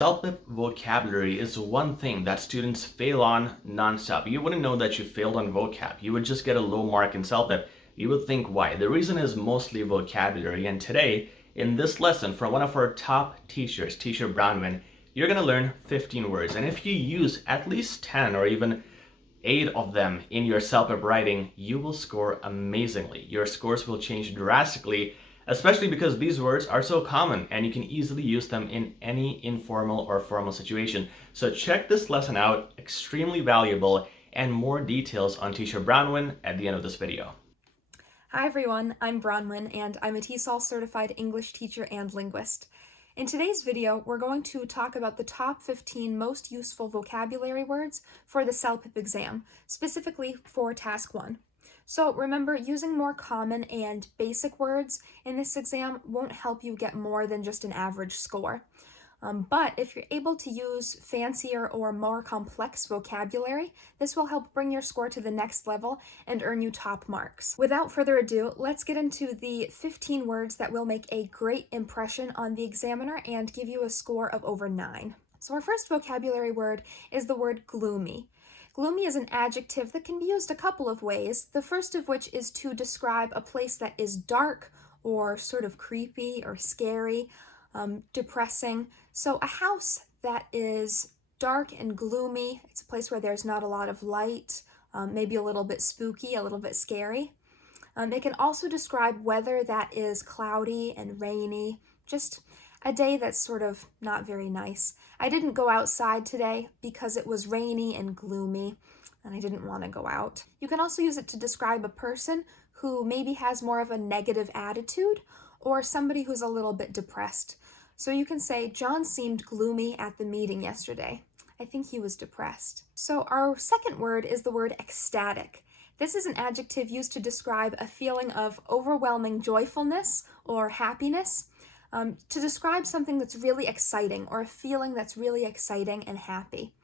CELPIP vocabulary is one thing that students fail on non-stop. You wouldn't know that you failed on vocab. You would just get a low mark in CELPIP. You would think why. The reason is mostly vocabulary. And today, in this lesson from one of our top teachers, Teacher Bronwyn, you're going to learn 15 words. And if you use at least 10 or even 8 of them in your CELPIP writing, you will score amazingly. Your scores will change drastically, especially because these words are so common and you can easily use them in any informal or formal situation. So check this lesson out, extremely valuable, and more details on Teacher Bronwyn at the end of this video. Hi everyone, I'm Bronwyn and I'm a TESOL certified English teacher and linguist. In today's video, we're going to talk about the top 15 most useful vocabulary words for the CELPIP exam, specifically for Task 1. So remember, using more common and basic words in this exam won't help you get more than just an average score. But if you're able to use fancier or more complex vocabulary, this will help bring your score to the next level and earn you top marks. Without further ado, let's get into the 15 words that will make a great impression on the examiner and give you a score of over 9. So our first vocabulary word is the word gloomy. Gloomy is an adjective that can be used a couple of ways, the first of which is to describe a place that is dark or sort of creepy or scary, depressing. So a house that is dark and gloomy, it's a place where there's not a lot of light, maybe a little bit spooky, a little bit scary. It can also describe weather that is cloudy and rainy, just a day that's sort of not very nice. I didn't go outside today because it was rainy and gloomy and I didn't want to go out. You can also use it to describe a person who maybe has more of a negative attitude or somebody who's a little bit depressed. So you can say, John seemed gloomy at the meeting yesterday. I think he was depressed. So our second word is the word ecstatic. This is an adjective used to describe a feeling of overwhelming joyfulness or happiness. To describe something that's really exciting or a feeling that's really exciting and happy.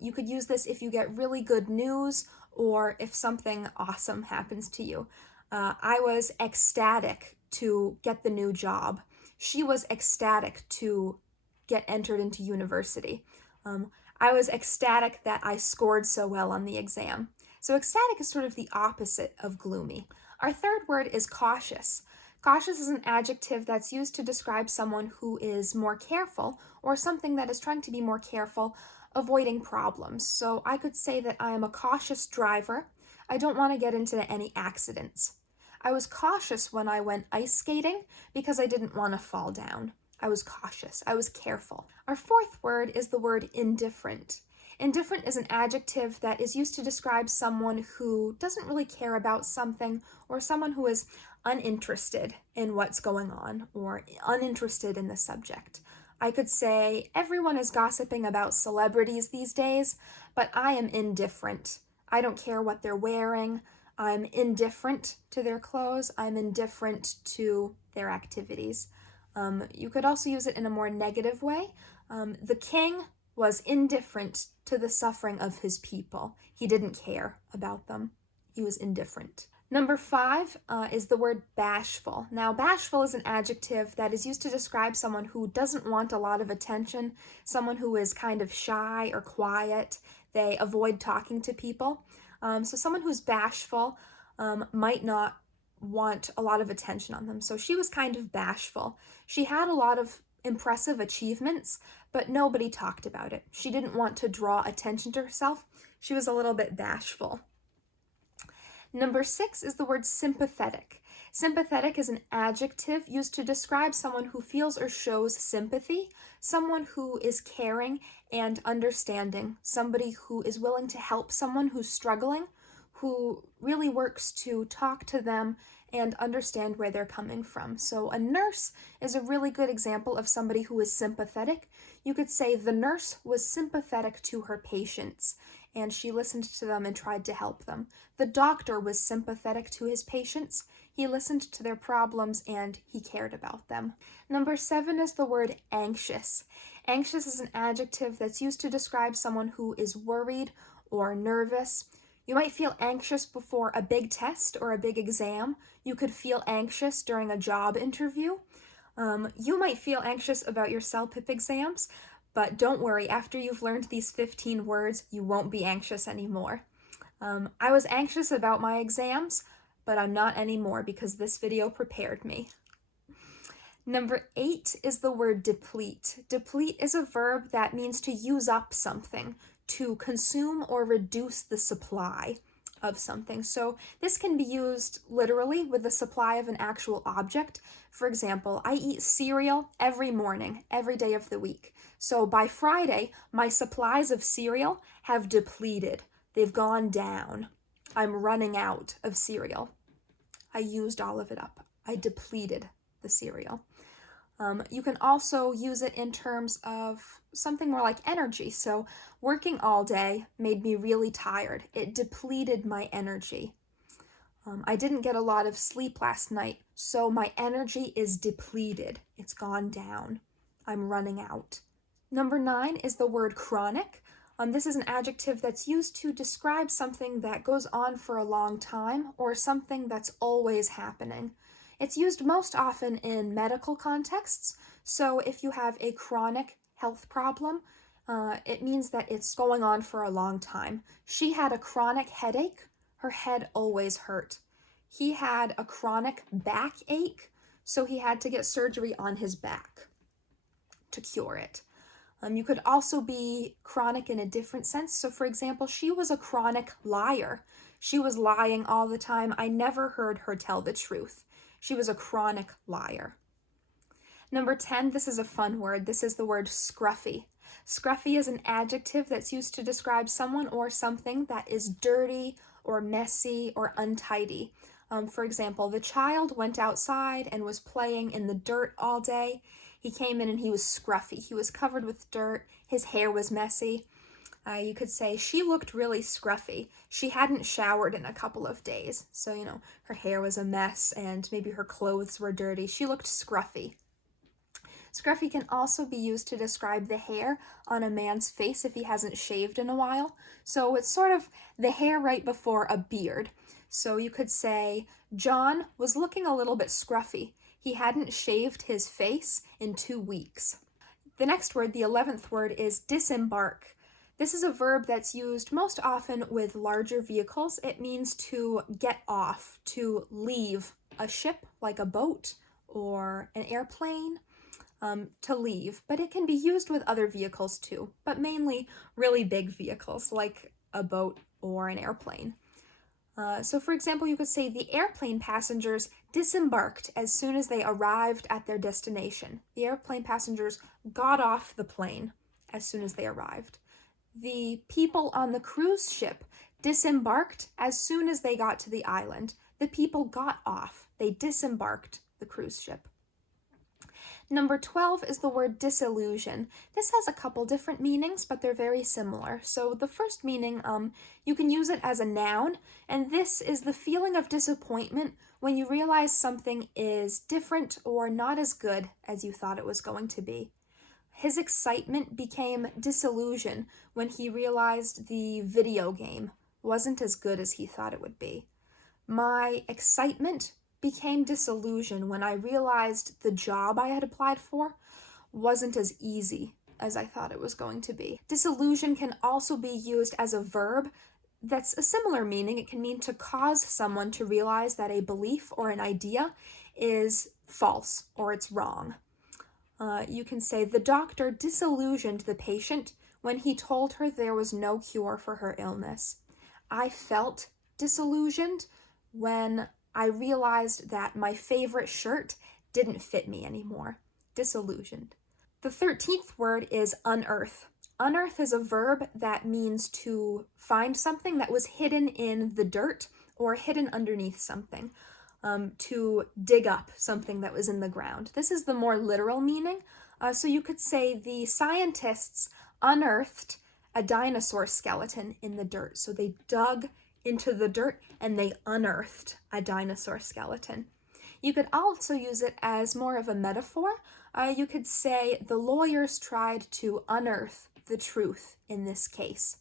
You could use this if you get really good news or if something awesome happens to you. I was ecstatic to get the new job. She was ecstatic to get entered into university. I was ecstatic that I scored so well on the exam. So ecstatic is sort of the opposite of gloomy. Our third word is cautious. Cautious is an adjective that's used to describe someone who is more careful or something that is trying to be more careful, avoiding problems. So I could say that I am a cautious driver. I don't want to get into any accidents. I was cautious when I went ice skating because I didn't want to fall down. I was cautious. I was careful. Our fourth word is the word indifferent. Indifferent is an adjective that is used to describe someone who doesn't really care about something or someone who is uninterested in what's going on or uninterested in the subject. I could say, everyone is gossiping about celebrities these days, but I am indifferent. I don't care what they're wearing. I'm indifferent to their clothes. I'm indifferent to their activities. You could also use it in a more negative way. The king was indifferent to the suffering of his people. He didn't care about them. He was indifferent. Number 5 is the word bashful. Now, bashful is an adjective that is used to describe someone who doesn't want a lot of attention, someone who is kind of shy or quiet. They avoid talking to people. So someone who's bashful might not want a lot of attention on them. So she was kind of bashful. She had a lot of impressive achievements, but nobody talked about it. She didn't want to draw attention to herself. She was a little bit bashful. Number 6 is the word sympathetic. Sympathetic is an adjective used to describe someone who feels or shows sympathy, someone who is caring and understanding, somebody who is willing to help someone who's struggling, who really works to talk to them and understand where they're coming from. So a nurse is a really good example of somebody who is sympathetic. You could say the nurse was sympathetic to her patients and she listened to them and tried to help them. The doctor was sympathetic to his patients. He listened to their problems and he cared about them. Number 7 is the word anxious. Anxious is an adjective that's used to describe someone who is worried or nervous. You might feel anxious before a big test or a big exam. You could feel anxious during a job interview. You might feel anxious about your CELPIP exams, But don't worry, after you've learned these 15 words, you won't be anxious anymore. I was anxious about my exams, but I'm not anymore because this video prepared me. Number 8 is the word deplete. Deplete is a verb that means to use up something, to consume or reduce the supply of something. So this can be used literally with the supply of an actual object. For example, I eat cereal every morning, every day of the week. So by Friday, my supplies of cereal have depleted. They've gone down. I'm running out of cereal. I used all of it up. I depleted the cereal. You can also use it in terms of something more like energy. So working all day made me really tired. It depleted my energy. I didn't get a lot of sleep last night, so my energy is depleted. It's gone down. I'm running out. Number 9 is the word chronic. This is an adjective that's used to describe something that goes on for a long time or something that's always happening. It's used most often in medical contexts, so if you have a chronic health problem, it means that it's going on for a long time. She had a chronic headache. Her head always hurt. He had a chronic backache, so he had to get surgery on his back to cure it. You could also be chronic in a different sense. So for example, she was a chronic liar. She was lying all the time. I never heard her tell the truth. She was a chronic liar. Number 10, this is a fun word. This is the word scruffy. Scruffy is an adjective that's used to describe someone or something that is dirty or messy or untidy. For example, the child went outside and was playing in the dirt all day. He came in and he was scruffy. He was covered with dirt. His hair was messy. You could say she looked really scruffy. She hadn't showered in a couple of days. So, her hair was a mess and maybe her clothes were dirty. She looked scruffy. Scruffy can also be used to describe the hair on a man's face if he hasn't shaved in a while. So it's sort of the hair right before a beard. So you could say, John was looking a little bit scruffy. He hadn't shaved his face in 2 weeks. The next word, the 11th word, is disembark. This is a verb that's used most often with larger vehicles. It means to get off, to leave a ship like a boat or an airplane, to leave. But it can be used with other vehicles too, but mainly really big vehicles like a boat or an airplane. So for example, you could say the airplane passengers disembarked as soon as they arrived at their destination. The airplane passengers got off the plane as soon as they arrived. The people on the cruise ship disembarked as soon as they got to the island. The people got off. They disembarked the cruise ship. Number 12 is the word disillusion. This has a couple different meanings, but they're very similar. So the first meaning, you can use it as a noun, and this is the feeling of disappointment when you realize something is different or not as good as you thought it was going to be. His excitement became disillusion when he realized the video game wasn't as good as he thought it would be. My excitement became disillusion when I realized the job I had applied for wasn't as easy as I thought it was going to be. Disillusion can also be used as a verb that's a similar meaning. It can mean to cause someone to realize that a belief or an idea is false or it's wrong. You can say the doctor disillusioned the patient when he told her there was no cure for her illness. I felt disillusioned when I realized that my favorite shirt didn't fit me anymore. Disillusioned. The 13th word is unearth. Unearth is a verb that means to find something that was hidden in the dirt or hidden underneath something. To dig up something that was in the ground. This is the more literal meaning. So you could say the scientists unearthed a dinosaur skeleton in the dirt. So they dug into the dirt and they unearthed a dinosaur skeleton. You could also use it as more of a metaphor. You could say the lawyers tried to unearth the truth in this case.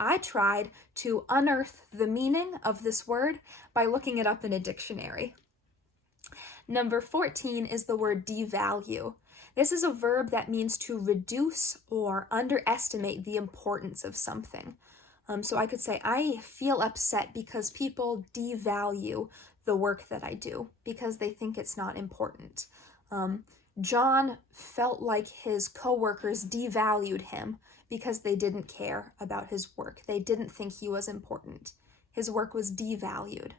I tried to unearth the meaning of this word by looking it up in a dictionary. Number 14 is the word devalue. This is a verb that means to reduce or underestimate the importance of something. So I could say, I feel upset because people devalue the work that I do because they think it's not important. John felt like his coworkers devalued him because they didn't care about his work. They didn't think he was important. His work was devalued.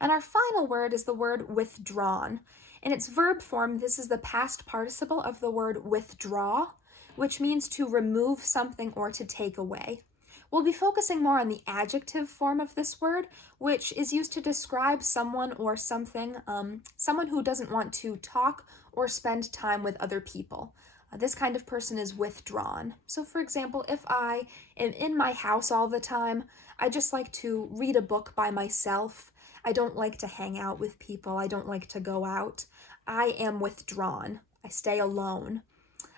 And our final word is the word withdrawn. In its verb form, this is the past participle of the word withdraw, which means to remove something or to take away. We'll be focusing more on the adjective form of this word, which is used to describe someone or something, someone who doesn't want to talk or spend time with other people. This kind of person is withdrawn. So for example, if I am in my house all the time, I just like to read a book by myself. I don't like to hang out with people. I don't like to go out. I am withdrawn. I stay alone.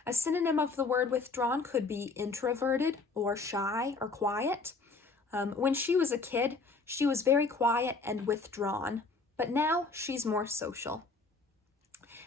A synonym of the word withdrawn could be introverted or shy or quiet. When she was a kid, she was very quiet and withdrawn, but now she's more social.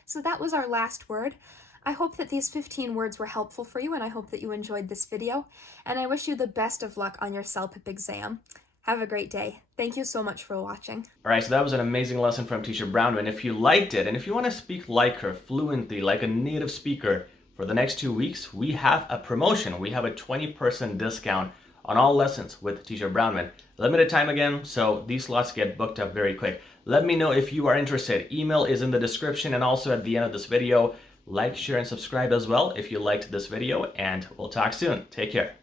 So that was our last word. I hope that these 15 words were helpful for you, and I hope that you enjoyed this video, and I wish you the best of luck on your CELPIP exam. Have a great day. Thank you so much for watching. All right, so that was an amazing lesson from teacher Bronwyn. If you liked it, and if you want to speak like her, fluently, like a native speaker, for the next 2 weeks, we have a promotion. We have a 20% discount on all lessons with teacher Bronwyn. Limited time again, so these slots get booked up very quick. Let me know if you are interested. Email is in the description and also at the end of this video. Like, share, and subscribe as well if you liked this video, and we'll talk soon. Take care.